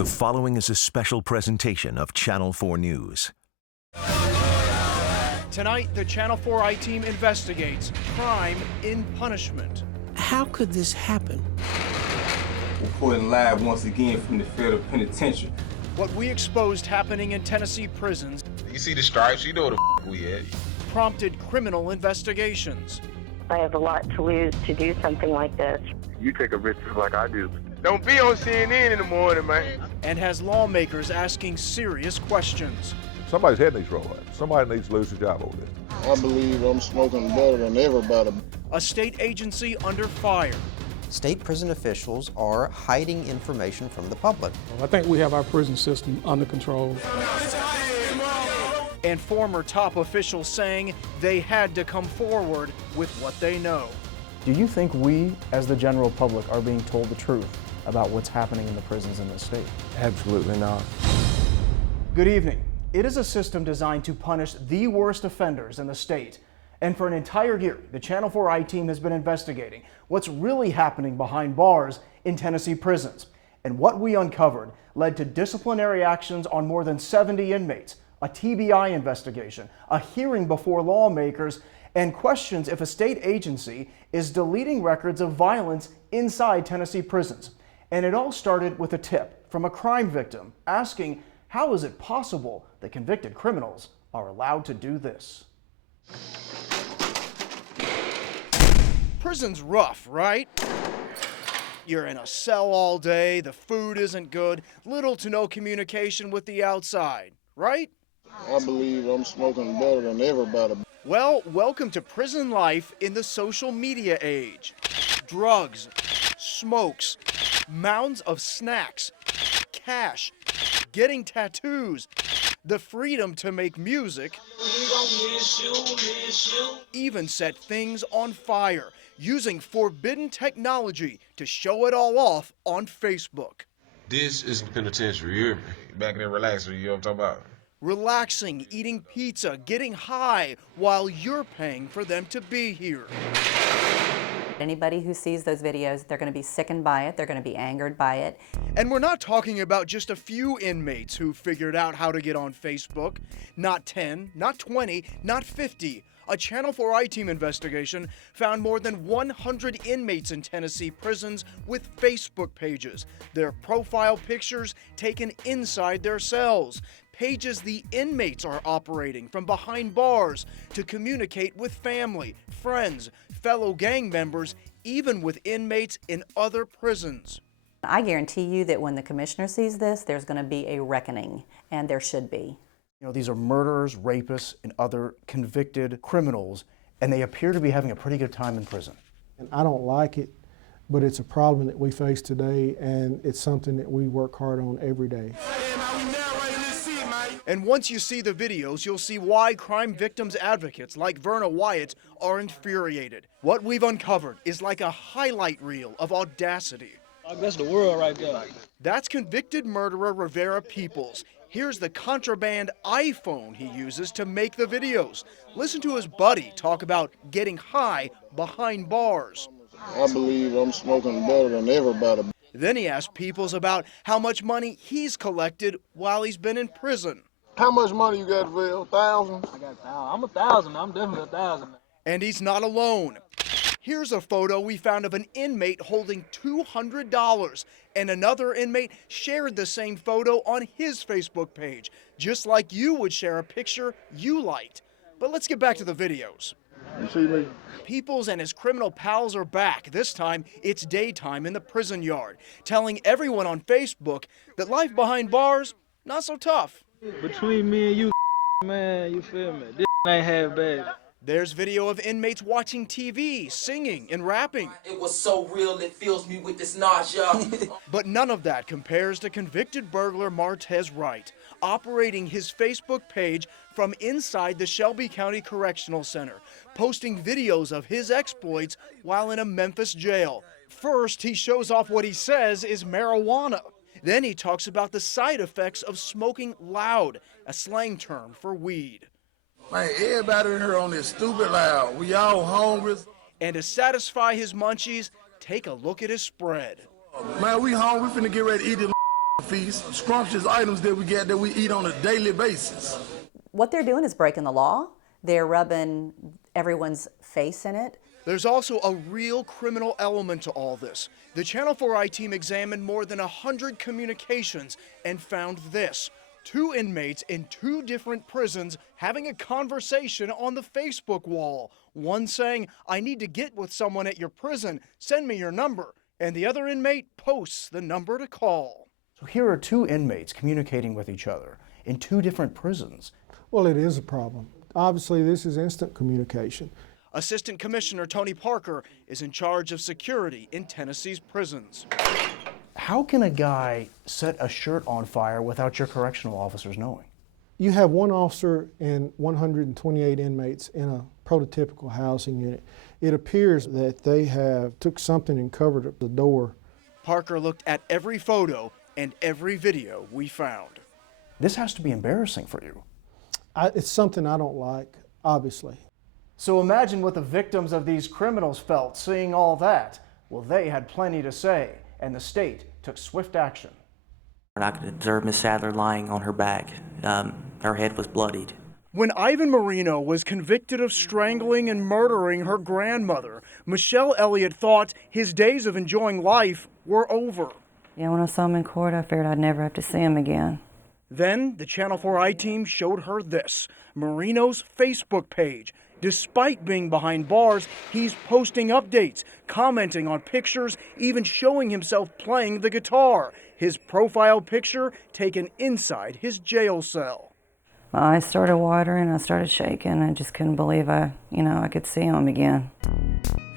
The following is a special presentation of Channel 4 News. Tonight, the Channel 4 I-Team investigates crime in punishment. How could this happen? Reporting live once again from the federal penitentiary. What we exposed happening in Tennessee prisons. You see the stripes, you know where the we at. Prompted criminal investigations. I have a lot to lose to do something like this. You take a risk like I do. Don't be on CNN in the morning, man. And has lawmakers asking serious questions. Somebody's head needs rolled up. Somebody needs to lose their job over this. I believe I'm smoking better than everybody. A state agency under fire. State prison officials are hiding information from the public. I think we have our prison system under control. And former top officials saying they had to come forward with what they know. Do you think we, as the general public, are being told the truth about what's happening in the prisons in this state? Absolutely not. Good evening. It is a system designed to punish the worst offenders in the state. And for an entire year, the Channel 4 I-Team has been investigating what's really happening behind bars in Tennessee prisons. And what we uncovered led to disciplinary actions on more than 70 inmates, a TBI investigation, a hearing before lawmakers, and questions if a state agency is deleting records of violence inside Tennessee prisons. And it all started with a tip from a crime victim asking, how is it possible that convicted criminals are allowed to do this? Prison's rough, right? You're in a cell all day, the food isn't good, little to no communication with the outside, right? I believe I'm smoking better than everybody. Well, welcome to prison life in the social media age. Drugs, smokes, mounds of snacks, cash, getting tattoos, the freedom to make music, even set things on fire, using forbidden technology to show it all off on Facebook. This is the penitentiary, you hear me? Back there relaxing, you know what I'm talking about? Relaxing, eating pizza, getting high while you're paying for them to be here. Anybody who sees those videos, they're going to be sickened by it, they're going to be angered by it. And we're not talking about just a few inmates who figured out how to get on Facebook. Not 10, not 20, not 50. A Channel 4 I-Team investigation found more than 100 inmates in Tennessee prisons with Facebook pages, their profile pictures taken inside their cells, pages the inmates are operating from behind bars to communicate with family, friends, fellow gang members, even with inmates in other prisons. I guarantee you that when the commissioner sees this, there's going to be a reckoning, and there should be. You know, these are murderers, rapists, and other convicted criminals, and they appear to be having a pretty good time in prison. And I don't like it, but it's a problem that we face today, and it's something that we work hard on every day. And once you see the videos, you'll see why crime victims advocates like Verna Wyatt are infuriated. What we've uncovered is like a highlight reel of audacity. That's the world right there. That's convicted murderer Rivera Peoples. Here's the contraband iPhone he uses to make the videos. Listen to his buddy talk about getting high behind bars. I believe I'm smoking better than everybody. Then he asked Peoples about how much money he's collected while he's been in prison. How much money you got, Phil? 1,000? I got 1,000. I'm 1,000. I'm definitely 1,000. And he's not alone. Here's a photo we found of an inmate holding $200, and another inmate shared the same photo on his Facebook page, just like you would share a picture you liked. But let's get back to the videos. You see me? Peoples and his criminal pals are back. This time, it's daytime in the prison yard, telling everyone on Facebook that life behind bars, not so tough. Between me and you, man, you feel me? This ain't half bad. There's video of inmates watching TV, singing and rapping. It was so real, it fills me with this nausea. But none of that compares to convicted burglar Martez Wright, operating his Facebook page from inside the Shelby County Correctional Center, posting videos of his exploits while in a Memphis jail. First, he shows off what he says is marijuana. Then he talks about the side effects of smoking loud, a slang term for weed. Man, everybody in here on this stupid loud. We all hungry. And to satisfy his munchies, take a look at his spread. Man, we hungry. We finna get ready to eat this feast, scrumptious items that we get that we eat on a daily basis. What they're doing is breaking the law. They're rubbing everyone's face in it. There's also a real criminal element to all this. The Channel 4i team examined more than 100 communications and found this. 2 inmates in 2 different prisons having a conversation on the Facebook wall. One saying, "I need to get with someone at your prison, send me your number." And the other inmate posts the number to call. So here are 2 inmates communicating with each other in 2 different prisons. Well, it is a problem. Obviously, this is instant communication. Assistant Commissioner Tony Parker is in charge of security in Tennessee's prisons. How can a guy set a shirt on fire without your correctional officers knowing? You have 1 officer and 128 inmates in a prototypical housing unit. It appears that they have took something and covered up the door. Parker looked at every photo and every video we found. This has to be embarrassing for you. It's something I don't like, obviously. So imagine what the victims of these criminals felt seeing all that. Well, they had plenty to say, and the state took swift action. I could observe Miss Sadler lying on her back. Her head was bloodied. When Ivan Marino was convicted of strangling and murdering her grandmother, Michelle Elliott thought his days of enjoying life were over. Yeah, when I saw him in court, I figured I'd never have to see him again. Then the Channel 4i team showed her this, Marino's Facebook page. Despite being behind bars, he's posting updates, commenting on pictures, even showing himself playing the guitar. His profile picture taken inside his jail cell. My eyes started watering, I started shaking. I just couldn't believe I could see him again.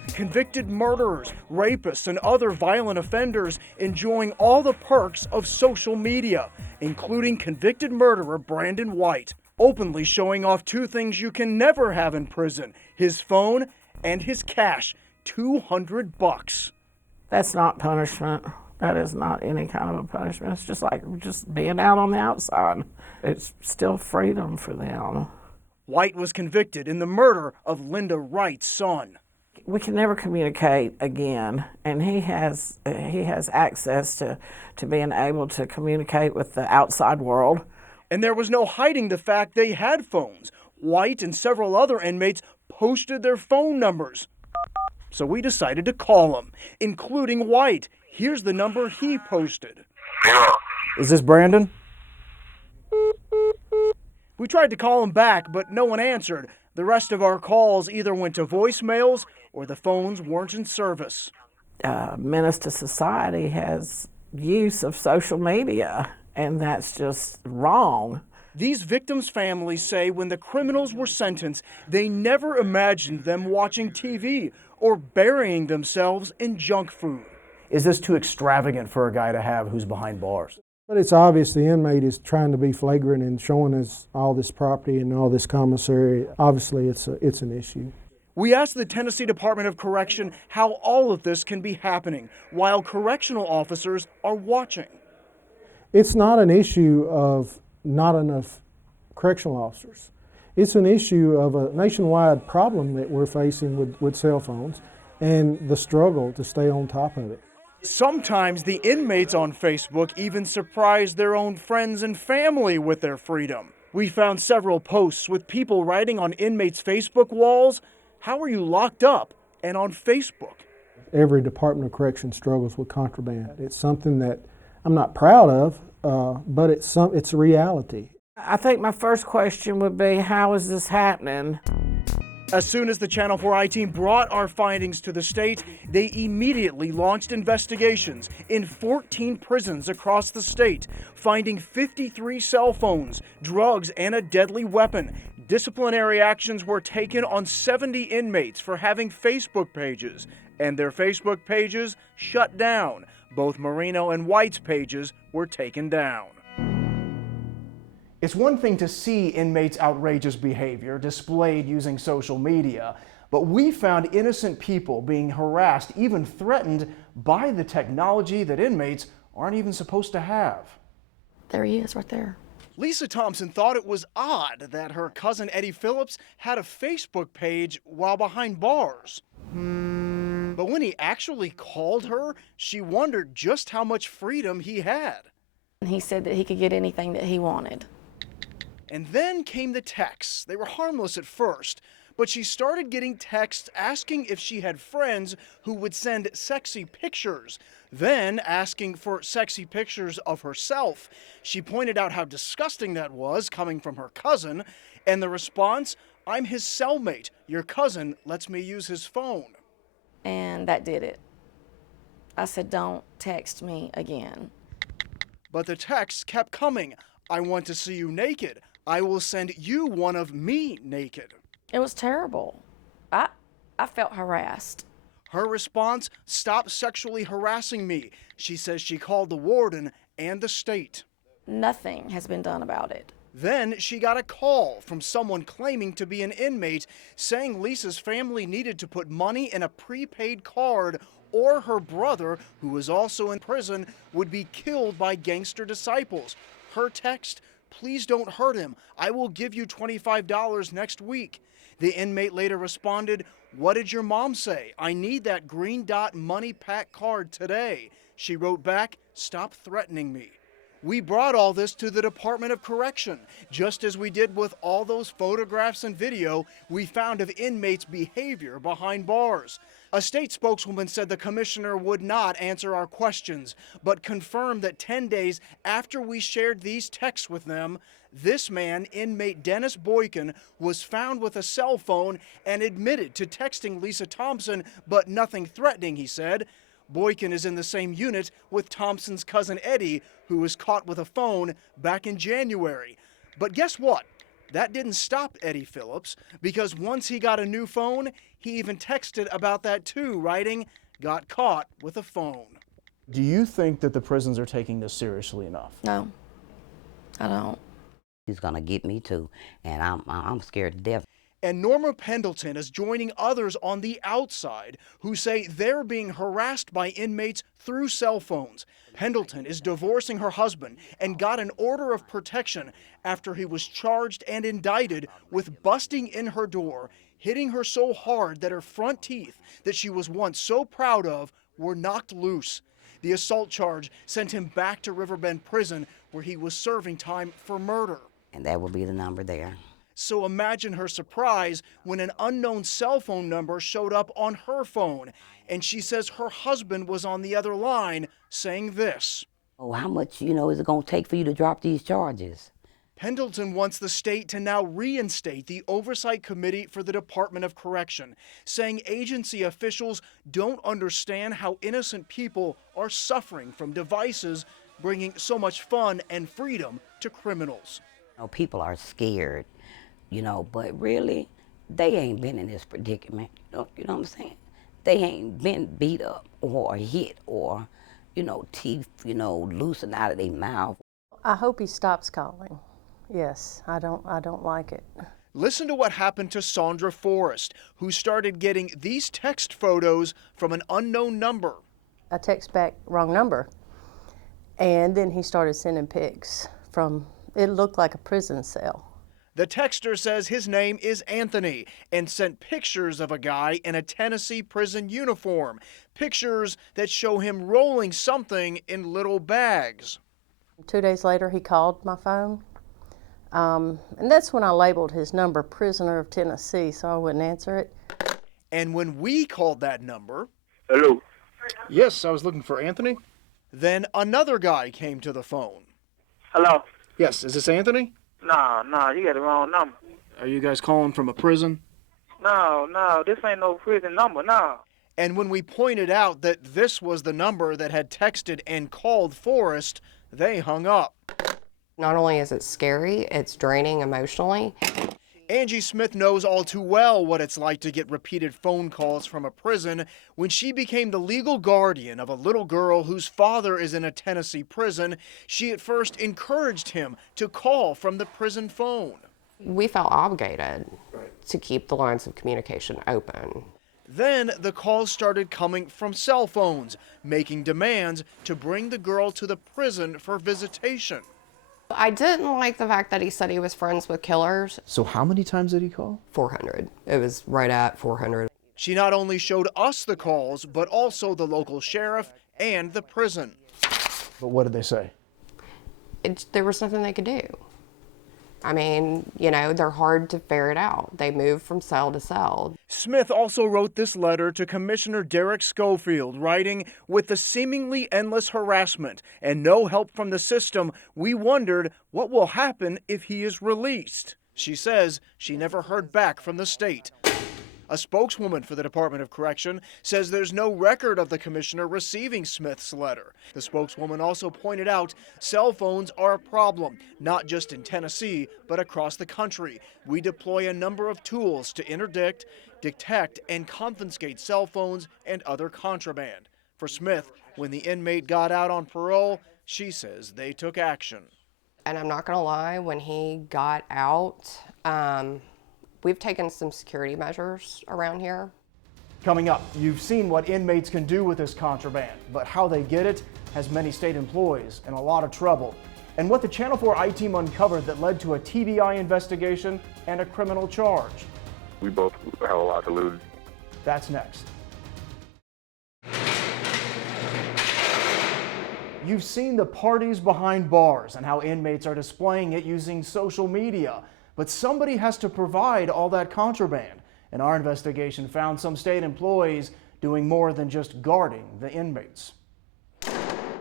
Convicted murderers, rapists, and other violent offenders enjoying all the perks of social media, including convicted murderer Brandon White, openly showing off 2 things you can never have in prison, his phone and his cash, $200. That's not punishment. That is not any kind of a punishment. It's just like being out on the outside. It's still freedom for them. White was convicted in the murder of Linda Wright's son. We can never communicate again, and he has access to being able to communicate with the outside world. And there was no hiding the fact they had phones. White and several other inmates posted their phone numbers. So we decided to call them, including White. Here's the number he posted. Is this Brandon? We tried to call him back, but no one answered. The rest of our calls either went to voicemails or the phones weren't in service. Menace to society has use of social media, and that's just wrong. These victims' families say when the criminals were sentenced, they never imagined them watching TV or burying themselves in junk food. Is this too extravagant for a guy to have who's behind bars? But it's obvious the inmate is trying to be flagrant in showing us all this property and all this commissary. Obviously, it's an issue. We asked the Tennessee Department of Correction how all of this can be happening while correctional officers are watching. It's not an issue of not enough correctional officers. It's an issue of a nationwide problem that we're facing with cell phones and the struggle to stay on top of it. Sometimes the inmates on Facebook even surprise their own friends and family with their freedom. We found several posts with people writing on inmates' Facebook walls, "How are you locked up?" and on Facebook. Every Department of Correction struggles with contraband. It's something that I'm not proud of, but it's a reality. I think my first question would be, how is this happening? As soon as the Channel 4i team brought our findings to the state, they immediately launched investigations in 14 prisons across the state, finding 53 cell phones, drugs, and a deadly weapon. Disciplinary actions were taken on 70 inmates for having Facebook pages, and their Facebook pages shut down. Both Marino and White's pages were taken down. It's one thing to see inmates' outrageous behavior displayed using social media, but we found innocent people being harassed, even threatened, by the technology that inmates aren't even supposed to have. There he is, right there. Lisa Thompson thought it was odd that her cousin Eddie Phillips had a Facebook page while behind bars. But when he actually called her, she wondered just how much freedom he had. He said that he could get anything that he wanted. And then came the texts. They were harmless at first, but she started getting texts asking if she had friends who would send sexy pictures, then asking for sexy pictures of herself. She pointed out how disgusting that was coming from her cousin, and the response, "I'm his cellmate. Your cousin lets me use his phone." And that did it. I said, don't text me again. But the texts kept coming. "I want to see you naked. I will send you one of me naked." It was terrible. I felt harassed. Her response, "Stop sexually harassing me." She says she called the warden and the state. Nothing has been done about it. Then she got a call from someone claiming to be an inmate, saying Lisa's family needed to put money in a prepaid card or her brother, who was also in prison, would be killed by gangster disciples. Her text, "Please don't hurt him. I will give you $25 next week." The inmate later responded, "What did your mom say? I need that green dot money pack card today." She wrote back, "Stop threatening me." We brought all this to the Department of Correction. Just as we did with all those photographs and video we found of inmates' behavior behind bars. A state spokeswoman said the commissioner would not answer our questions, but confirmed that 10 days after we shared these texts with them, this man, inmate Dennis Boykin, was found with a cell phone and admitted to texting Lisa Thompson, but nothing threatening, he said. Boykin is in the same unit with Thompson's cousin Eddie, who was caught with a phone back in January. But guess what? That didn't stop Eddie Phillips, because once he got a new phone, he even texted about that too, writing, "Got caught with a phone." Do you think that the prisons are taking this seriously enough? No, I don't. He's gonna get me too, and I'm scared to death. And Norma Pendleton is joining others on the outside who say they're being harassed by inmates through cell phones. Pendleton is divorcing her husband and got an order of protection after he was charged and indicted with busting in her door, hitting her so hard that her front teeth, that she was once so proud of, were knocked loose. The assault charge sent him back to Riverbend Prison, where he was serving time for murder. And that will be the number there. So imagine her surprise when an unknown cell phone number showed up on her phone, and she says her husband was on the other line saying this. "Oh, how much, is it gonna take for you to drop these charges?" Pendleton wants the state to now reinstate the Oversight Committee for the Department of Correction, saying agency officials don't understand how innocent people are suffering from devices bringing so much fun and freedom to criminals. People are scared, but really, they ain't been in this predicament. You know what I'm saying? They ain't been beat up or hit or, teeth, loosened out of their mouth. I hope he stops calling. Yes, I don't like it. Listen to what happened to Sandra Forrest, who started getting these text photos from an unknown number. I text back, wrong number. And then he started sending pics from, it looked like a prison cell. The texter says his name is Anthony and sent pictures of a guy in a Tennessee prison uniform, pictures that show him rolling something in little bags. 2 days later, he called my phone, and that's when I labeled his number Prisoner of Tennessee, so I wouldn't answer it. And when we called that number... Hello? Yes, I was looking for Anthony. Then another guy came to the phone. Hello? Yes, is this Anthony? No, you got the wrong number. Are you guys calling from a prison? No, this ain't no prison number, no. And when we pointed out that this was the number that had texted and called Forrest, they hung up. Not only is it scary, it's draining emotionally. Angie Smith knows all too well what it's like to get repeated phone calls from a prison. When she became the legal guardian of a little girl whose father is in a Tennessee prison, she at first encouraged him to call from the prison phone. We felt obligated to keep the lines of communication open. Then the calls started coming from cell phones, making demands to bring the girl to the prison for visitation. I didn't like the fact that he said he was friends with killers. So how many times did he call? 400. It was right at 400. She not only showed us the calls, but also the local sheriff and the prison. But what did they say? there was nothing they could do. I mean, you know, they're hard to ferret out. They move from cell to cell. Smith also wrote this letter to Commissioner Derek Schofield, writing, "With the seemingly endless harassment and no help from the system, we wondered what will happen if he is released." She says she never heard back from the state. A spokeswoman for the Department of Correction says there's no record of the commissioner receiving Smith's letter. The spokeswoman also pointed out cell phones are a problem, not just in Tennessee, but across the country. We deploy a number of tools to interdict, detect, and confiscate cell phones and other contraband. For Smith, when the inmate got out on parole, she says they took action. And I'm not going to lie, when he got out, we've taken some security measures around here. Coming up, you've seen what inmates can do with this contraband, but how they get it has many state employees in a lot of trouble. And what the Channel 4 I-Team uncovered that led to a TBI investigation and a criminal charge. We both have a lot to lose. That's next. You've seen the parties behind bars and how inmates are displaying it using social media. But somebody has to provide all that contraband. And our investigation found some state employees doing more than just guarding the inmates.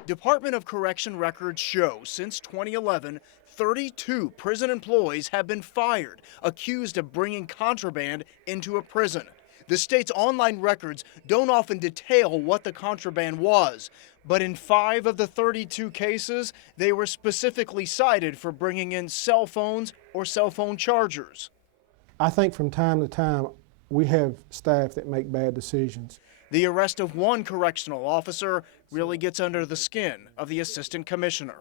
Department of Correction records show since 2011, 32 prison employees have been fired, accused of bringing contraband into a prison. The state's online records don't often detail what the contraband was, but in 5 of the 32 cases, they were specifically cited for bringing in cell phones or cell phone chargers. I think from time to time, we have staff that make bad decisions. The arrest of one correctional officer really gets under the skin of the assistant commissioner.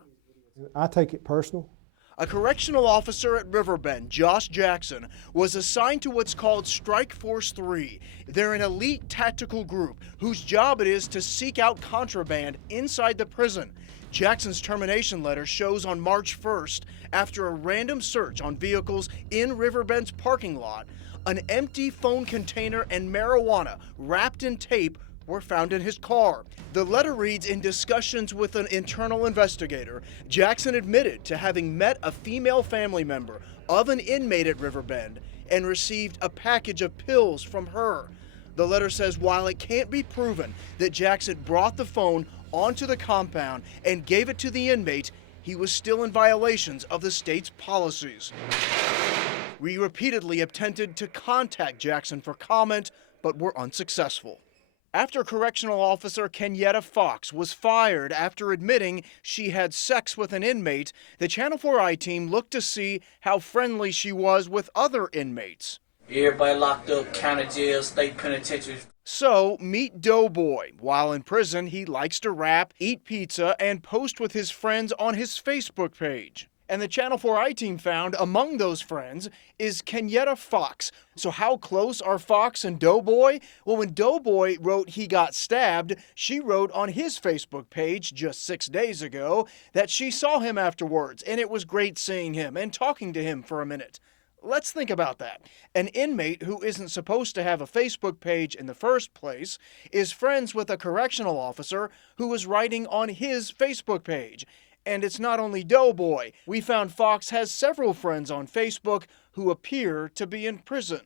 I take it personal. A correctional officer at Riverbend, Josh Jackson, was assigned to what's called Strike Force 3. They're an elite tactical group whose job it is to seek out contraband inside the prison. Jackson's termination letter shows on March 1st, after a random search on vehicles in Riverbend's parking lot, an empty phone container and marijuana wrapped in tape were found in his car. The letter reads, in discussions with an internal investigator, Jackson admitted to having met a female family member of an inmate at Riverbend and received a package of pills from her. The letter says while it can't be proven that Jackson brought the phone onto the compound and gave it to the inmate, he was still in violations of the state's policies. We repeatedly attempted to contact Jackson for comment, but were unsuccessful. After Correctional Officer Kenyatta Fox was fired after admitting she had sex with an inmate, the Channel 4 I-Team looked to see how friendly she was with other inmates. Everybody locked up, county jail, state penitentiaries. So, meet Doughboy. While in prison, he likes to rap, eat pizza, and post with his friends on his Facebook page. And the Channel 4 I-Team found among those friends is Kenyatta Fox. So how close are Fox and Doughboy? Well, when Doughboy wrote he got stabbed, she wrote on his Facebook page just 6 days ago that she saw him afterwards, and it was great seeing him and talking to him for a minute. Let's think about that. An inmate who isn't supposed to have a Facebook page in the first place is friends with a correctional officer who was writing on his Facebook page. And it's not only Doughboy. We found Fox has several friends on Facebook who appear to be in prison.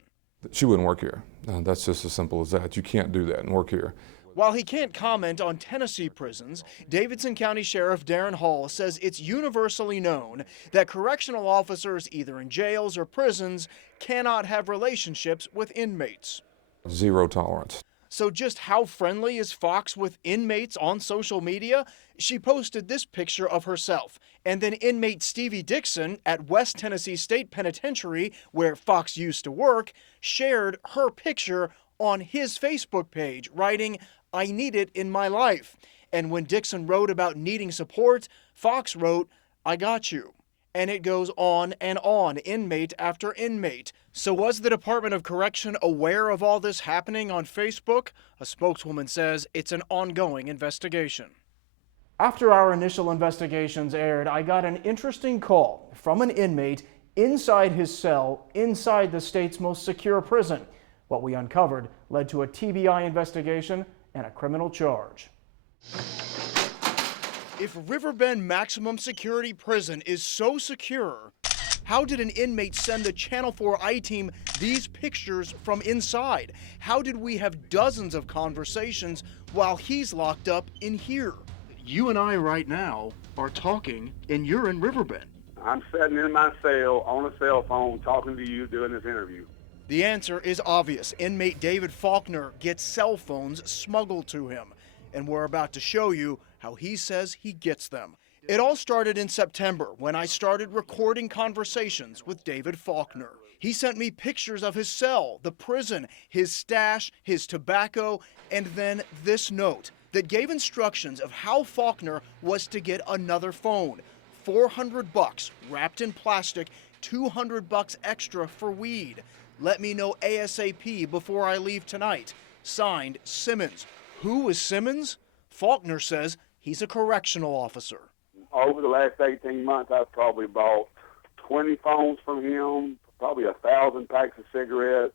She wouldn't work here. That's just as simple as that. You can't do that and work here. While he can't comment on Tennessee prisons, Davidson County Sheriff Darren Hall says it's universally known that correctional officers either in jails or prisons cannot have relationships with inmates. Zero tolerance. So just how friendly is Fox with inmates on social media? She posted this picture of herself, and then inmate Stevie Dixon at West Tennessee State Penitentiary, where Fox used to work, shared her picture on his Facebook page, writing, "I need it in my life." And when Dixon wrote about needing support, Fox wrote, "I got you." And it goes on and on, inmate after inmate. So was the Department of Correction aware of all this happening on Facebook? A spokeswoman says it's an ongoing investigation. After our initial investigations aired, I got an interesting call from an inmate inside his cell, inside the state's most secure prison. What we uncovered led to a TBI investigation and a criminal charge. If Riverbend Maximum Security Prison is so secure, how did an inmate send the Channel 4 I-Team these pictures from inside? How did we have dozens of conversations while he's locked up in here? You and I right now are talking, and you're in Riverbend. I'm sitting in my cell on a cell phone talking to you doing this interview. The answer is obvious. Inmate David Faulkner gets cell phones smuggled to him, and we're about to show you how he says he gets them. It all started in September when I started recording conversations with David Faulkner. He sent me pictures of his cell, the prison, his stash, his tobacco, and then this note that gave instructions of how Faulkner was to get another phone. $400 wrapped in plastic, $200 extra for weed. Let me know ASAP before I leave tonight. Signed, Simmons. Who is Simmons? Faulkner says he's a correctional officer. Over the last 18 months, I've probably bought 20 phones from him, probably 1,000 packs of cigarettes,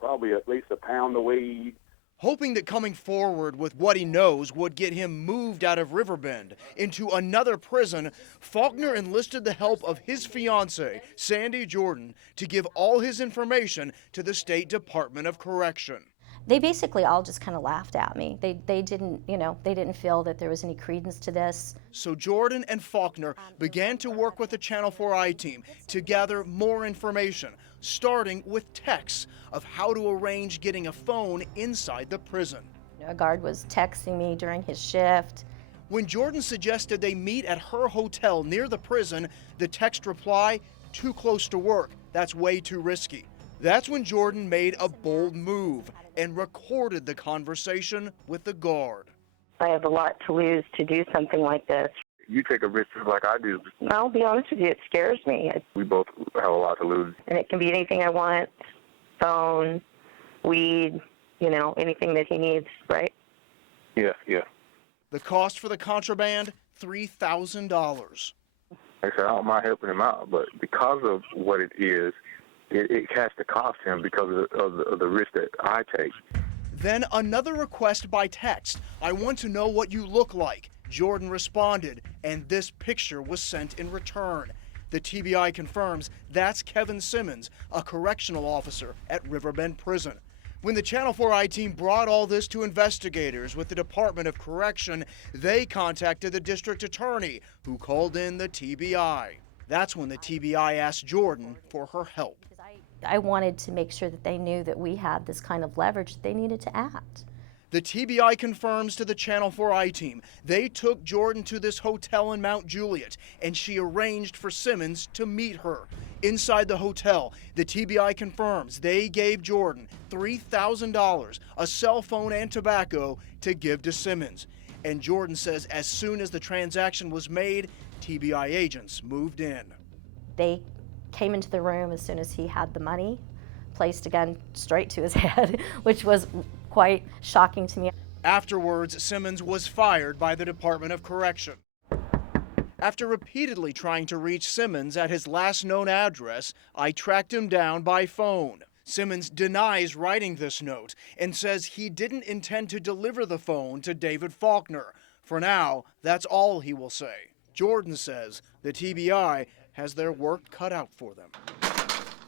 probably at least a pound of weed. Hoping that coming forward with what he knows would get him moved out of Riverbend into another prison, Faulkner enlisted the help of his fiancée, Sandy Jordan, to give all his information to the State Department of Correction. They basically all just kind of laughed at me. They didn't, they didn't feel that there was any credence to this. So Jordan and Faulkner began to work with the Channel 4 I-Team to gather more information, starting with texts of how to arrange getting a phone inside the prison. A guard was texting me during his shift. When Jordan suggested they meet at her hotel near the prison, the text reply, "Too close to work, that's way too risky." That's when Jordan made a bold move and recorded the conversation with the guard. I have a lot to lose to do something like this. You take a risk just like I do. I'll be honest with you, it scares me. We both have a lot to lose. And it can be anything I want, phone, weed, anything that he needs, right? Yeah. The cost for the contraband, $3,000. Like I said, I don't mind helping him out, but because of what it is, it has to cost him because of the risk that I take. Then another request by text. I want to know what you look like. Jordan responded, and this picture was sent in return. The TBI confirms that's Kevin Simmons, a correctional officer at Riverbend Prison. When the Channel 4 I-Team brought all this to investigators with the Department of Correction, they contacted the district attorney, who called in the TBI. That's when the TBI asked Jordan for her help. I wanted to make sure that they knew that we had this kind of leverage. They needed to act. The TBI confirms to the Channel 4 I-Team they took Jordan to this hotel in Mount Juliet, and she arranged for Simmons to meet her. Inside the hotel, the TBI confirms they gave Jordan $3,000, a cell phone and tobacco to give to Simmons. And Jordan says as soon as the transaction was made, TBI agents moved in. They came into the room as soon as he had the money, placed a gun straight to his head, which was quite shocking to me. Afterwards, Simmons was fired by the Department of Correction. After repeatedly trying to reach Simmons at his last known address, I tracked him down by phone. Simmons denies writing this note and says he didn't intend to deliver the phone to David Faulkner. For now, that's all he will say. Jordan says the TBI has their work cut out for them.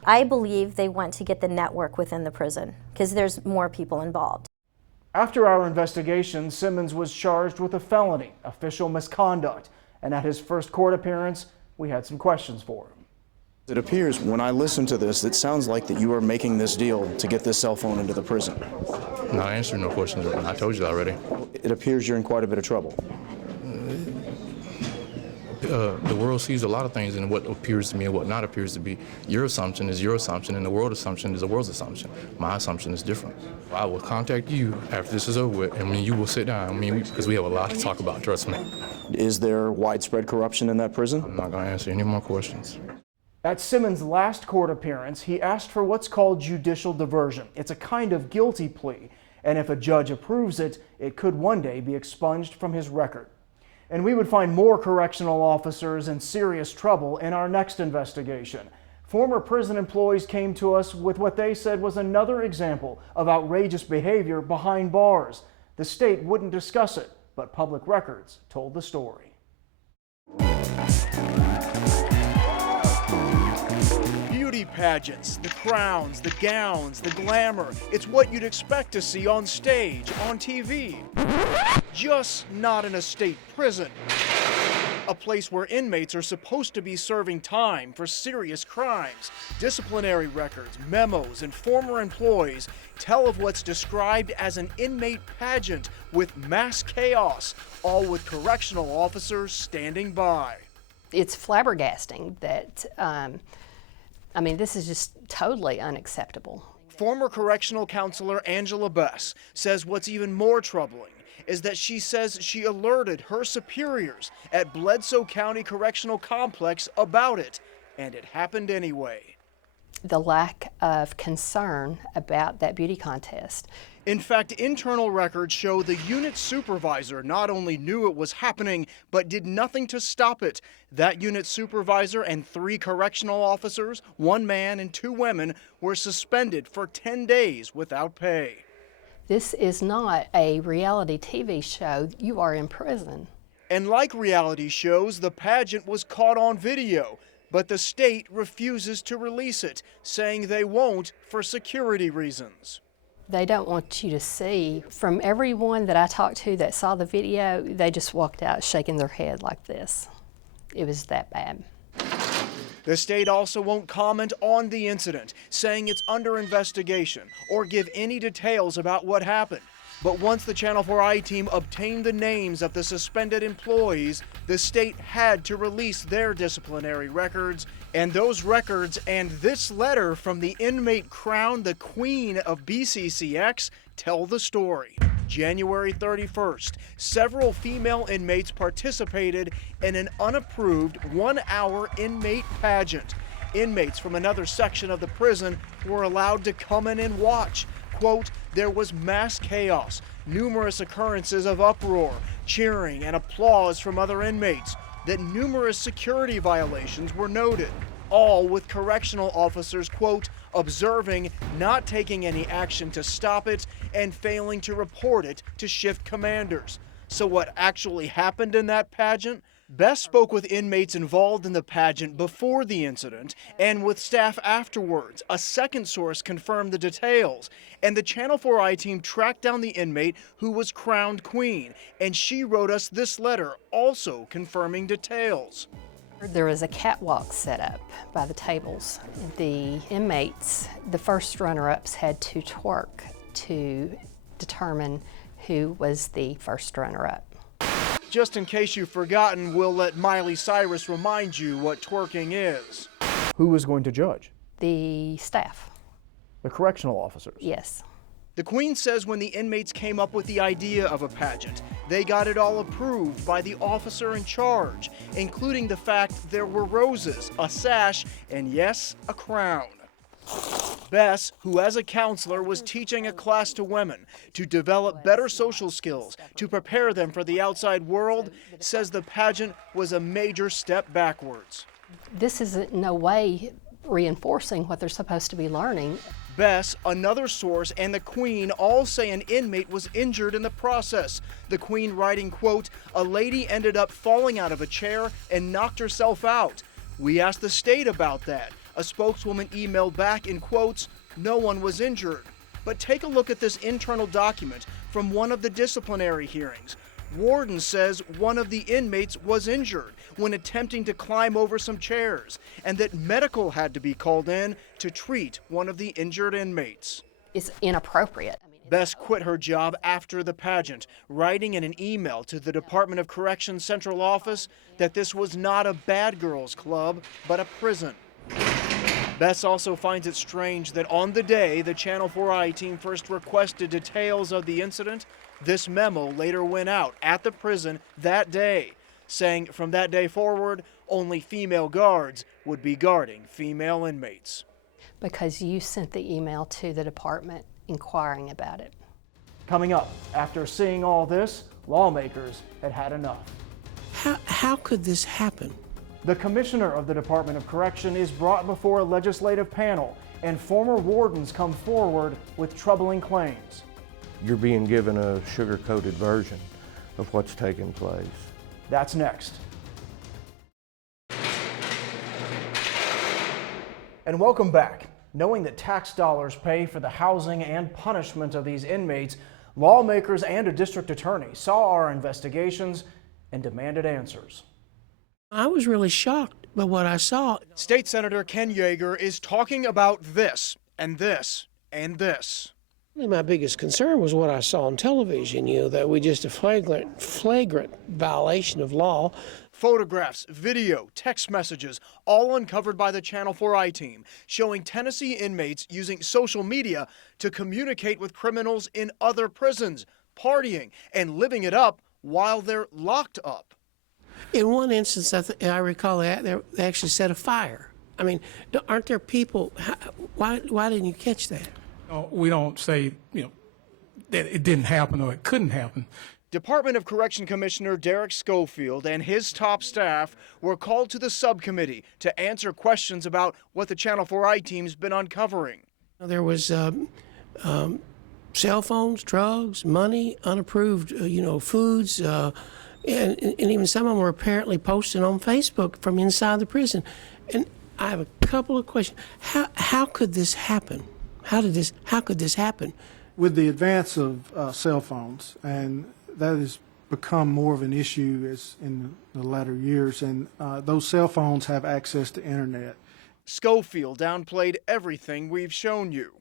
I believe they want to get the network within the prison because there's more people involved. After our investigation, Simmons was charged with a felony, official misconduct, and at his first court appearance, we had some questions for him. It appears when I listen to this, it sounds like that you are making this deal to get this cell phone into the prison. Not answering no questions. I told you that already. It appears you're in quite a bit of trouble. The world sees a lot of things in what appears to me and what not appears to be. Your assumption is your assumption, and the world assumption is the world's assumption. My assumption is different. I will contact you after this is over with, and you will sit down. Because we have a lot to talk about, trust me. Is there widespread corruption in that prison? I'm not going to answer any more questions. At Simmons' last court appearance, he asked for what's called judicial diversion. It's a kind of guilty plea, and if a judge approves it, it could one day be expunged from his record. And we would find more correctional officers in serious trouble in our next investigation. Former prison employees came to us with what they said was another example of outrageous behavior behind bars. The state wouldn't discuss it, but public records told the story. Beauty pageants, the crowns, the gowns, the glamour. It's what you'd expect to see on stage, on TV. Just not in a state prison. A place where inmates are supposed to be serving time for serious crimes. Disciplinary records, memos, and former employees tell of what's described as an inmate pageant with mass chaos, all with correctional officers standing by. It's flabbergasting that, this is just totally unacceptable. Former correctional counselor Angela Bess says what's even more troubling is that she says she alerted her superiors at Bledsoe County Correctional Complex about it, and it happened anyway. The lack of concern about that beauty contest. In fact, internal records show the unit supervisor not only knew it was happening, but did nothing to stop it. That unit supervisor and 3 correctional officers, 1 man and 2 women, were suspended for 10 days without pay. This is not a reality TV show. You are in prison. And like reality shows, the pageant was caught on video, but the state refuses to release it, saying they won't for security reasons. They don't want you to see. From everyone that I talked to that saw the video, they just walked out shaking their head like this. It was that bad. The state also won't comment on the incident, saying it's under investigation or give any details about what happened. But once the Channel 4i team obtained the names of the suspended employees, the state had to release their disciplinary records. And those records and this letter from the inmate crowned the Queen of BCCX tell the story. January 31st, several female inmates participated in an unapproved 1-hour inmate pageant. Inmates from another section of the prison were allowed to come in and watch. Quote, there was mass chaos, numerous occurrences of uproar, cheering, and applause from other inmates. That numerous security violations were noted, all with correctional officers, quote, observing, not taking any action to stop it, and failing to report it to shift commanders. So what actually happened in that pageant? Bess spoke with inmates involved in the pageant before the incident and with staff afterwards. A second source confirmed the details, and the Channel 4i team tracked down the inmate who was crowned queen, and she wrote us this letter also confirming details. There was a catwalk set up by the tables. The inmates, the first runner-ups, had to twerk to determine who was the first runner-up. Just in case you've forgotten, we'll let Miley Cyrus remind you what twerking is. Who was going to judge? The staff. The correctional officers? Yes. The Queen says when the inmates came up with the idea of a pageant, they got it all approved by the officer in charge, including the fact there were roses, a sash, and yes, a crown. Bess, who as a counselor was teaching a class to women to develop better social skills to prepare them for the outside world, says the pageant was a major step backwards. This is in no way reinforcing what they're supposed to be learning. Bess, another source, and the Queen all say an inmate was injured in the process. The Queen writing, quote, a lady ended up falling out of a chair and knocked herself out. We asked the state about that. A spokeswoman emailed back in quotes, no one was injured. But take a look at this internal document from one of the disciplinary hearings. Warden says one of the inmates was injured when attempting to climb over some chairs, and that medical had to be called in to treat one of the injured inmates. It's inappropriate. Bess quit her job after the pageant, writing in an email to the Department of Corrections Central Office that this was not a bad girls club, but a prison. Bess also finds it strange that on the day the Channel 4i team first requested details of the incident, this memo later went out at the prison that day, saying from that day forward, only female guards would be guarding female inmates. Because you sent the email to the department inquiring about it. Coming up, after seeing all this, lawmakers had had enough. How could this happen? The commissioner of the Department of Correction is brought before a legislative panel, and former wardens come forward with troubling claims. You're being given a sugar-coated version of what's taking place. That's next. And welcome back. Knowing that tax dollars pay for the housing and punishment of these inmates, lawmakers and a district attorney saw our investigations and demanded answers. I was really shocked by what I saw. State Senator Ken Yeager is talking about this and this and this. My biggest concern was what I saw on television, that we just a flagrant violation of law. Photographs, video, text messages, all uncovered by the Channel 4 I-Team, showing Tennessee inmates using social media to communicate with criminals in other prisons, partying and living it up while they're locked up. In one instance, I recall that they actually set a fire. I mean, aren't there people, why didn't you catch that? We don't say, that it didn't happen or it couldn't happen. Department of Correction Commissioner Derek Schofield and his top staff were called to the subcommittee to answer questions about what the Channel 4 I-Team's been uncovering. There was cell phones, drugs, money, unapproved, foods, and even some of them were apparently posted on Facebook from inside the prison. And I have a couple of questions. How could this happen? How could this happen? With the advance of cell phones, and that has become more of an issue as in the latter years, and those cell phones have access to internet. Schofield downplayed everything we've shown you.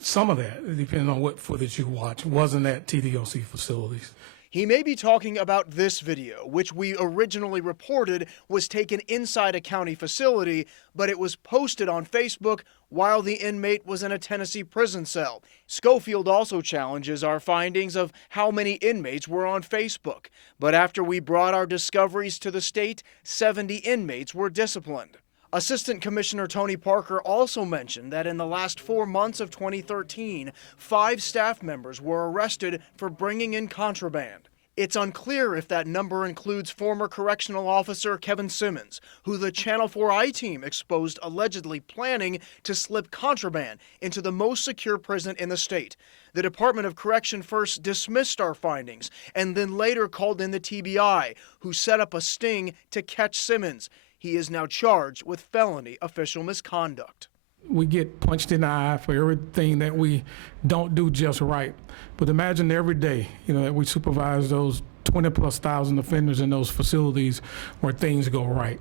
Some of that, depending on what footage you watch, wasn't at TDOC facilities. He may be talking about this video, which we originally reported was taken inside a county facility, but it was posted on Facebook while the inmate was in a Tennessee prison cell. Schofield also challenges our findings of how many inmates were on Facebook. But after we brought our discoveries to the state, 70 inmates were disciplined. Assistant Commissioner Tony Parker also mentioned that in the last 4 months of 2013, 5 staff members were arrested for bringing in contraband. It's unclear if that number includes former correctional officer Kevin Simmons, who the Channel 4 I-Team exposed allegedly planning to slip contraband into the most secure prison in the state. The Department of Correction first dismissed our findings and then later called in the TBI, who set up a sting to catch Simmons. He is now charged with felony official misconduct. We get punched in the eye for everything that we don't do just right. But imagine every day, that we supervise those 20,000+ offenders in those facilities where things go right.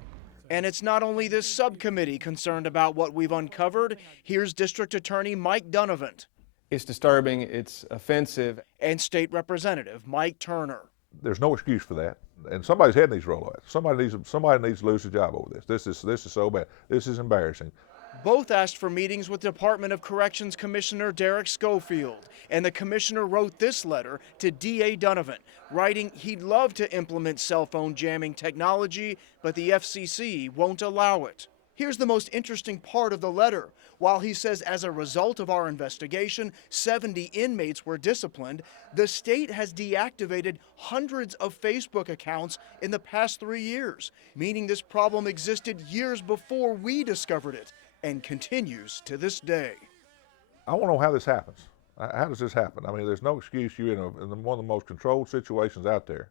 And it's not only this subcommittee concerned about what we've uncovered. Here's District Attorney Mike Donovan. It's disturbing, it's offensive. And State Representative Mike Turner. There's no excuse for that. And somebody's head needs to roll away. Somebody needs to lose their job over this. This is so bad. This is embarrassing. Both asked for meetings with Department of Corrections Commissioner Derek Schofield, and the commissioner wrote this letter to DA Donovan, writing he'd love to implement cell phone jamming technology, but the FCC won't allow it. Here's the most interesting part of the letter. While he says as a result of our investigation, 70 inmates were disciplined, the state has deactivated hundreds of Facebook accounts in the past 3 years, meaning this problem existed years before we discovered it and continues to this day. I want to know how this happens. How does this happen? I mean, there's no excuse. You're in one of the most controlled situations out there.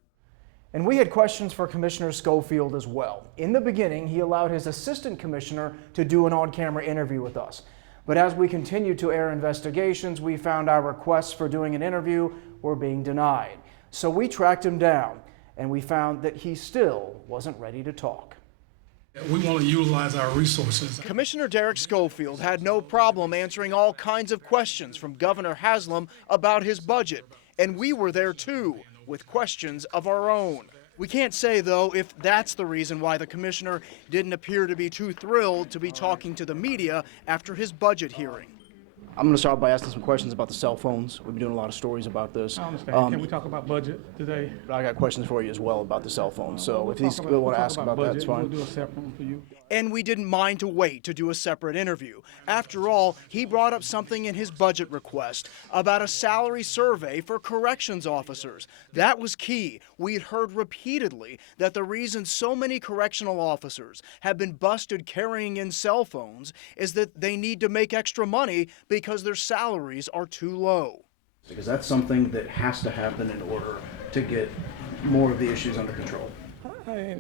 And we had questions for Commissioner Schofield as well. In the beginning, he allowed his assistant commissioner to do an on-camera interview with us. But as we continued to air investigations, we found our requests for doing an interview were being denied. So we tracked him down, and we found that he still wasn't ready to talk. We want to utilize our resources. Commissioner Derek Schofield had no problem answering all kinds of questions from Governor Haslam about his budget. And we were there too, with questions of our own. We can't say, though, if that's the reason why the commissioner didn't appear to be too thrilled to be talking to the media after his budget hearing. I'm going to start by asking some questions about the cell phones. We've been doing a lot of stories about this. I understand. Can we talk about budget today? I got questions for you as well about the cell phones. So if he's want to ask about that, it's fine. We'll do a separate one for you. And we didn't mind to wait to do a separate interview. After all, he brought up something in his budget request about a salary survey for corrections officers. That was key. We'd heard repeatedly that the reason so many correctional officers have been busted carrying in cell phones is that they need to make extra money because their salaries are too low. Because that's something that has to happen in order to get more of the issues under control.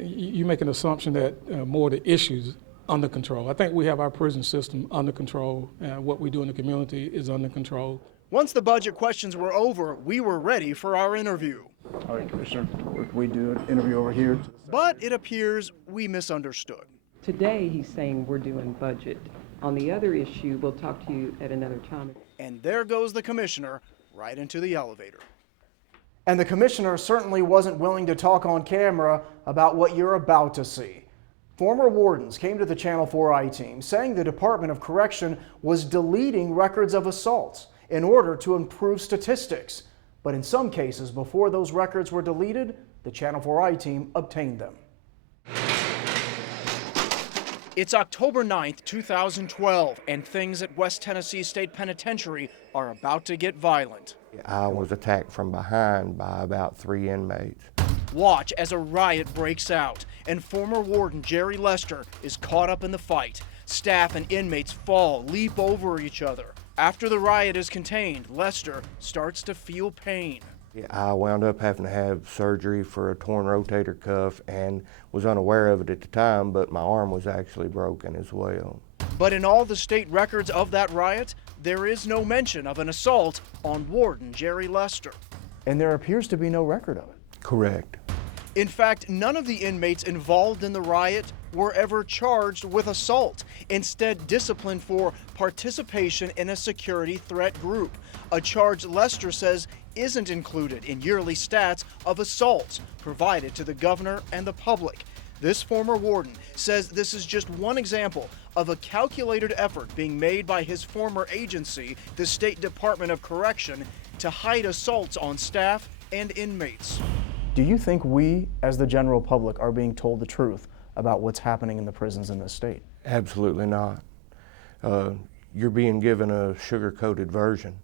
You make an assumption that more of the issues under control. I think we have our prison system under control. What we do in the community is under control. Once the budget questions were over, we were ready for our interview. All right, Commissioner, we do an interview over here. But it appears we misunderstood. Today he's saying we're doing budget. On the other issue, we'll talk to you at another time. And there goes the commissioner right into the elevator. And the commissioner certainly wasn't willing to talk on camera about what you're about to see. Former wardens came to the Channel 4 I-team saying the Department of Correction was deleting records of assaults in order to improve statistics. But in some cases, before those records were deleted, the Channel 4 I-team obtained them. It's October 9th, 2012, and things at West Tennessee State Penitentiary are about to get violent. I was attacked from behind by about 3 inmates. Watch as a riot breaks out, and former warden Jerry Lester is caught up in the fight. Staff and inmates fall, leap over each other. After the riot is contained, Lester starts to feel pain. I wound up having to have surgery for a torn rotator cuff and was unaware of it at the time, but my arm was actually broken as well. But in all the state records of that riot, there is no mention of an assault on warden Jerry Lester. And there appears to be no record of it. Correct. In fact, none of the inmates involved in the riot were ever charged with assault, instead disciplined for participation in a security threat group, a charge Lester says isn't included in yearly stats of assaults provided to the governor and the public. This former warden says this is just one example of a calculated effort being made by his former agency, the State Department of Correction, to hide assaults on staff and inmates. Do you think we, as the general public, are being told the truth about what's happening in the prisons in this state? Absolutely not. You're being given a sugar-coated version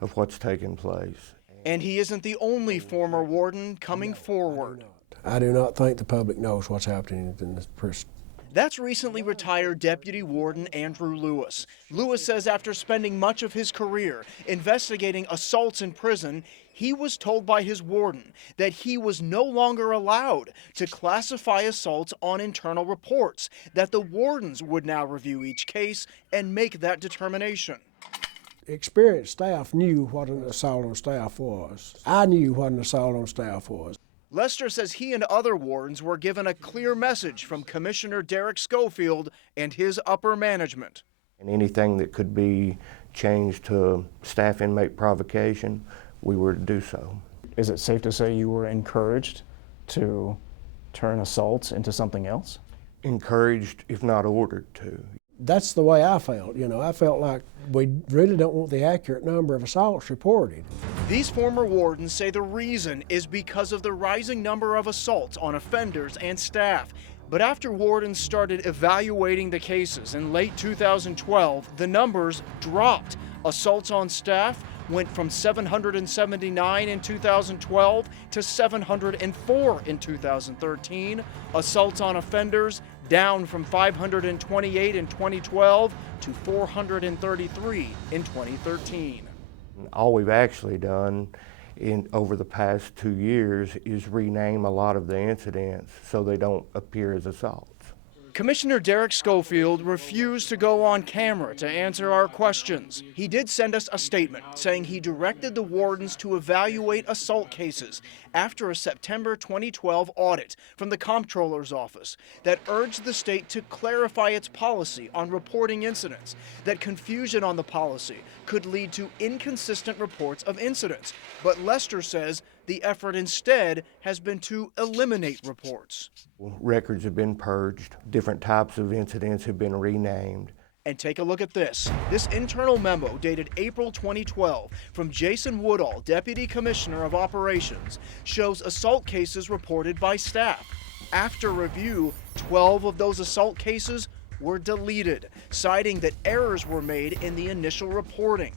of what's taking place. And he isn't the only former warden coming forward. I do not think the public knows what's happening in this prison. That's recently retired Deputy Warden Andrew Lewis. Lewis says after spending much of his career investigating assaults in prison, he was told by his warden that he was no longer allowed to classify assaults on internal reports, that the wardens would now review each case and make that determination. Experienced staff knew what an assault on staff was. I knew what an assault on staff was. Lester says he and other wardens were given a clear message from Commissioner Derek Schofield and his upper management. And anything that could be changed to staff inmate provocation, we were to do so. Is it safe to say you were encouraged to turn assaults into something else? Encouraged, if not ordered to. That's the way I felt. I felt like we really don't want the accurate number of assaults reported. These former wardens say the reason is because of the rising number of assaults on offenders and staff. But after wardens started evaluating the cases in late 2012, the numbers dropped. Assaults on staff went from 779 in 2012 to 704 in 2013. Assaults on offenders down from 528 in 2012 to 433 in 2013. All we've actually done over the past 2 years is rename a lot of the incidents so they don't appear as assaults. Commissioner Derek Schofield refused to go on camera to answer our questions. He did send us a statement saying he directed the wardens to evaluate assault cases after a September 2012 audit from the Comptroller's Office that urged the state to clarify its policy on reporting incidents, that confusion on the policy could lead to inconsistent reports of incidents. But Lester says the effort instead has been to eliminate reports. Records have been purged, different types of incidents have been renamed. And take a look at this. This internal memo dated April 2012 from Jason Woodall, Deputy Commissioner of Operations, shows assault cases reported by staff. After review, 12 of those assault cases were deleted, citing that errors were made in the initial reporting.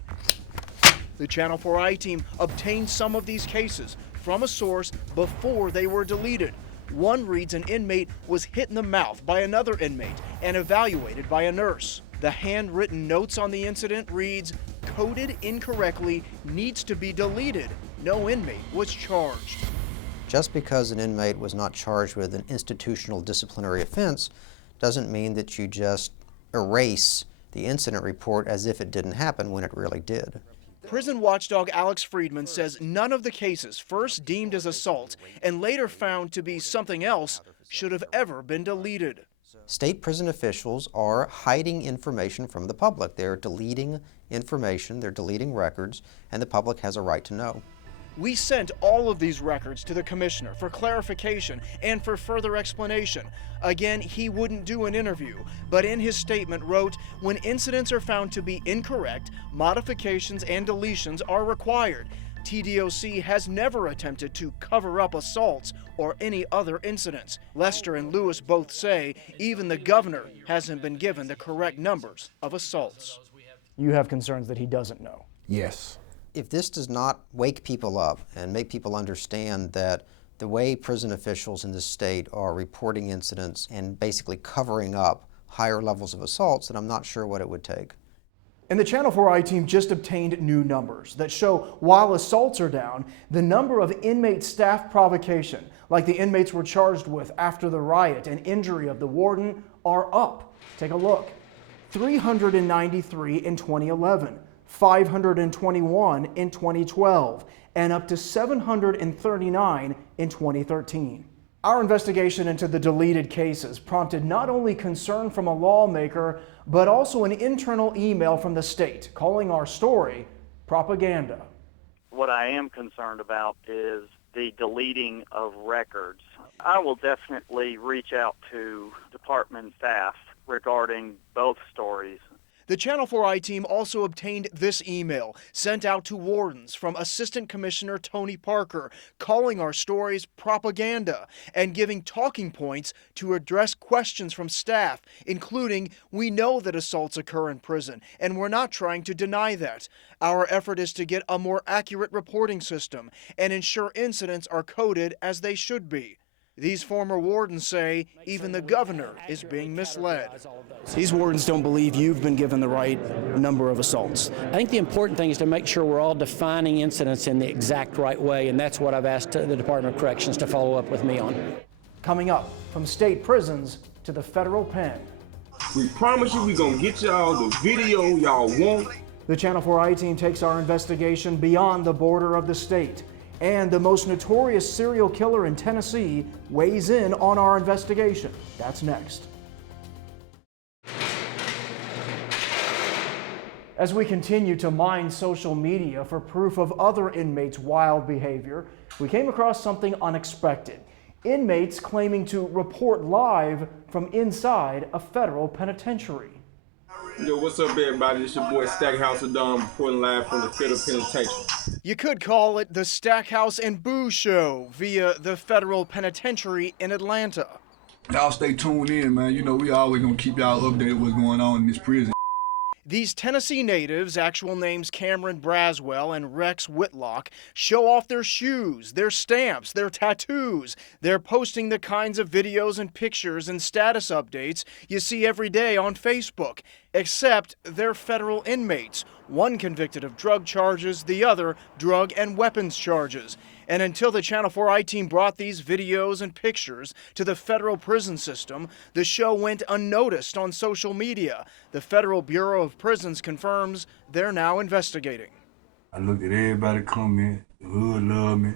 The Channel 4 I-team obtained some of these cases from a source before they were deleted. One reads an inmate was hit in the mouth by another inmate and evaluated by a nurse. The handwritten notes on the incident reads, "Coded incorrectly, needs to be deleted. No inmate was charged." Just because an inmate was not charged with an institutional disciplinary offense doesn't mean that you just erase the incident report as if it didn't happen when it really did. Prison watchdog Alex Friedman says none of the cases first deemed as assault and later found to be something else should have ever been deleted. State prison officials are hiding information from the public. They're deleting information, they're deleting records, and the public has a right to know. We sent all of these records to the commissioner for clarification and for further explanation. Again, he wouldn't do an interview, but in his statement wrote, when incidents are found to be incorrect, modifications and deletions are required. TDOC has never attempted to cover up assaults or any other incidents. Lester and Lewis both say even the governor hasn't been given the correct numbers of assaults. You have concerns that he doesn't know? Yes. If this does not wake people up and make people understand that the way prison officials in this state are reporting incidents and basically covering up higher levels of assaults, then I'm not sure what it would take. And the Channel 4i team just obtained new numbers that show while assaults are down, the number of inmate staff provocation, like the inmates were charged with after the riot and injury of the warden, are up. Take a look. 393 in 2011. 521 in 2012, and up to 739 in 2013. Our investigation into the deleted cases prompted not only concern from a lawmaker, but also an internal email from the state calling our story propaganda. What I am concerned about is the deleting of records. I will definitely reach out to department staff regarding both stories. The Channel 4i team also obtained this email sent out to wardens from Assistant Commissioner Tony Parker calling our stories propaganda and giving talking points to address questions from staff, including, we know that assaults occur in prison and we're not trying to deny that. Our effort is to get a more accurate reporting system and ensure incidents are coded as they should be. These former wardens say even the governor is being misled. These wardens don't believe you've been given the right number of assaults. I think the important thing is to make sure we're all defining incidents in the exact right way, and that's what I've asked the Department of Corrections to follow up with me on. Coming up, from state prisons to the federal pen. We promise you we're going to get y'all the video y'all want. The Channel 4i team takes our investigation beyond the border of the state. And the most notorious serial killer in Tennessee weighs in on our investigation. That's next. As we continue to mine social media for proof of other inmates' wild behavior, we came across something unexpected. Inmates claiming to report live from inside a federal penitentiary. Yo, what's up, everybody? It's your boy Stackhouse of Dawn reporting live from the federal penitentiary. You could call it the Stackhouse and Boo Show via the federal penitentiary in Atlanta. Y'all stay tuned in, man. You know, we always gonna keep y'all updated what's going on in this prison. These Tennessee natives, actual names Cameron Braswell and Rex Whitlock, show off their shoes, their stamps, their tattoos. They're posting the kinds of videos and pictures and status updates you see every day on Facebook, except they're federal inmates, one convicted of drug charges, the other drug and weapons charges. And until the Channel 4i team brought these videos and pictures to the federal prison system, the show went unnoticed on social media. The Federal Bureau of Prisons confirms they're now investigating. I looked at everybody comment, the hood love me.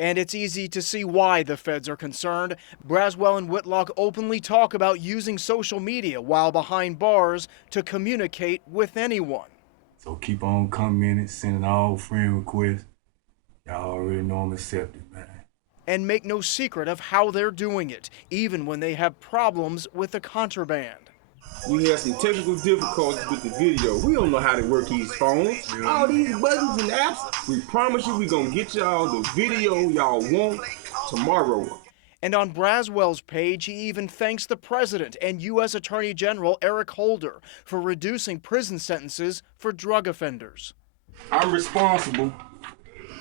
And it's easy to see why the feds are concerned. Braswell and Whitlock openly talk about using social media while behind bars to communicate with anyone. So keep on commenting, sending all friend requests. Y'all already know I'm accepted, man. And make no secret of how they're doing it, even when they have problems with the contraband. We have some technical difficulties with the video. We don't know how to work these phones. All these buttons and apps. We promise you we're going to get y'all the video y'all want tomorrow. And on Braswell's page, he even thanks the president and U.S. Attorney General Eric Holder for reducing prison sentences for drug offenders. I'm responsible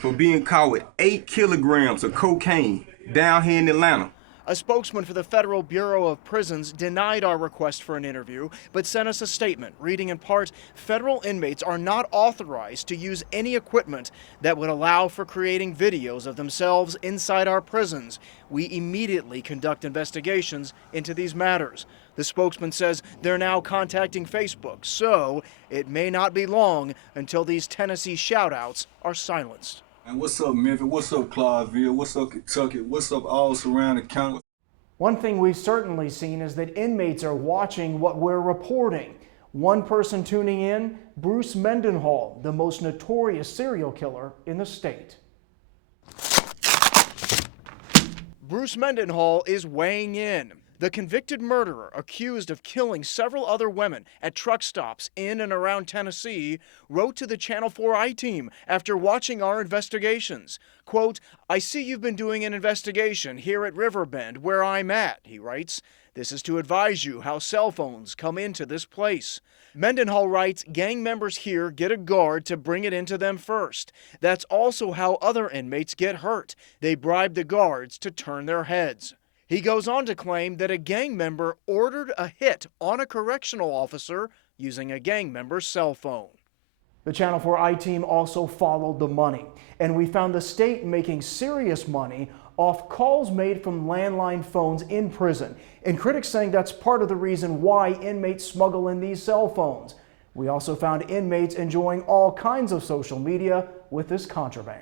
for being caught with 8 kilograms of cocaine down here in Atlanta. A spokesman for the Federal Bureau of Prisons denied our request for an interview, but sent us a statement reading in part, federal inmates are not authorized to use any equipment that would allow for creating videos of themselves inside our prisons. We immediately conduct investigations into these matters. The spokesman says they're now contacting Facebook, so it may not be long until these Tennessee shout-outs are silenced. And what's up, Memphis? What's up, Clarksville? What's up, Kentucky? What's up, all surrounding counties? One thing we've certainly seen is that inmates are watching what we're reporting. One person tuning in, Bruce Mendenhall, the most notorious serial killer in the state. Bruce Mendenhall is weighing in. The convicted murderer, accused of killing several other women at truck stops in and around Tennessee, wrote to the Channel 4 I-Team after watching our investigations. Quote, "I see you've been doing an investigation here at Riverbend, where I'm at," he writes. "This is to advise you how cell phones come into this place." Mendenhall writes, gang members here get a guard to bring it into them first. That's also how other inmates get hurt. They bribe the guards to turn their heads. He goes on to claim that a gang member ordered a hit on a correctional officer using a gang member's cell phone. The Channel 4 I-Team also followed the money, and we found the state making serious money off calls made from landline phones in prison, and critics saying that's part of the reason why inmates smuggle in these cell phones. We also found inmates enjoying all kinds of social media with this contraband.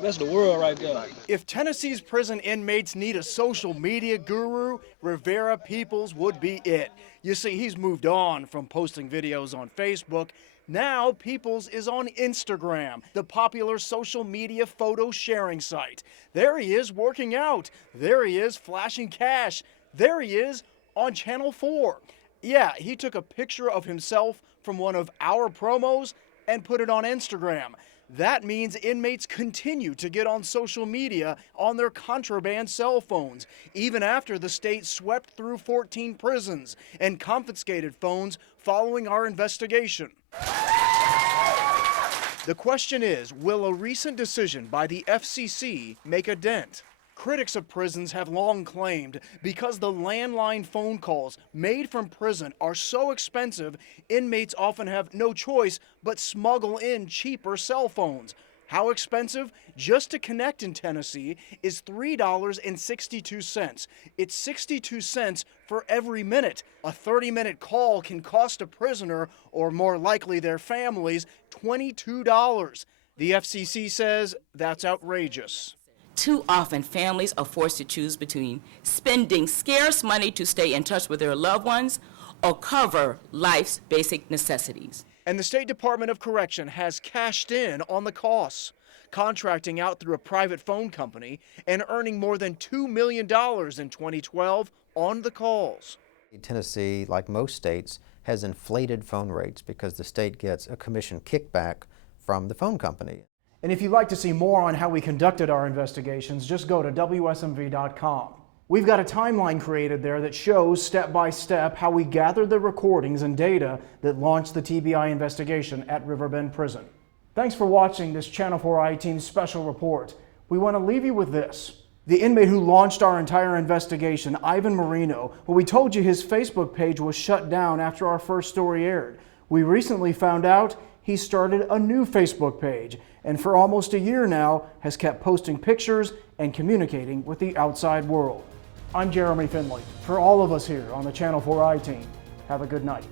That's the world right there. If Tennessee's prison inmates need a social media guru, Rivera Peoples would be it. You see, he's moved on from posting videos on Facebook. Now Peoples is on Instagram, the popular social media photo sharing site. There he is working out. There he is flashing cash. There he is on Channel 4. Yeah, he took a picture of himself from one of our promos and put it on Instagram. That means inmates continue to get on social media on their contraband cell phones, even after the state swept through 14 prisons and confiscated phones following our investigation. The question is, will a recent decision by the FCC make a dent? Critics of prisons have long claimed because the landline phone calls made from prison are so expensive, inmates often have no choice but smuggle in cheaper cell phones. How expensive? Just to connect in Tennessee is $3.62. It's 62 cents for every minute. A 30-minute call can cost a prisoner, or more likely their families, $22. The FCC says that's outrageous. Too often, families are forced to choose between spending scarce money to stay in touch with their loved ones or cover life's basic necessities. And the State Department of Correction has cashed in on the costs, contracting out through a private phone company and earning more than $2 million in 2012 on the calls. Tennessee, like most states, has inflated phone rates because the state gets a commission kickback from the phone company. And if you'd like to see more on how we conducted our investigations, just go to WSMV.com. We've got a timeline created there that shows step by step how we gathered the recordings and data that launched the TBI investigation at Riverbend Prison. Thanks for watching this Channel 4 I-Team special report. We want to leave you with this. The inmate who launched our entire investigation, Ivan Marino, well, we told you his Facebook page was shut down after our first story aired. We recently found out he started a new Facebook page, and for almost a year now has kept posting pictures and communicating with the outside world. I'm Jeremy Finley. For all of us here on the Channel 4 I-Team, have a good night.